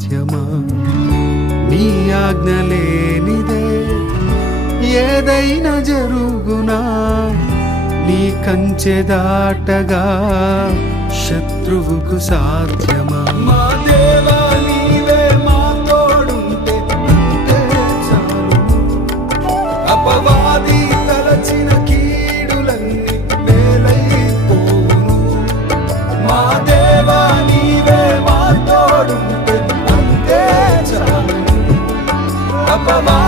సాధ్యమా? నీ ఆజ్ఞ లేనిదే ఏదైనా జరుగునా? నీ కంచె దాటగా శత్రువుకు సాధ్యమా? మా దేవా నీవే మా తోడుంటే అంతే చాలు. అపవాది తలచిన కీడులన్నీ మేలైపోవును. మా దేవా నీవే మా తోడుంటే అంతే చాలు. అపవాది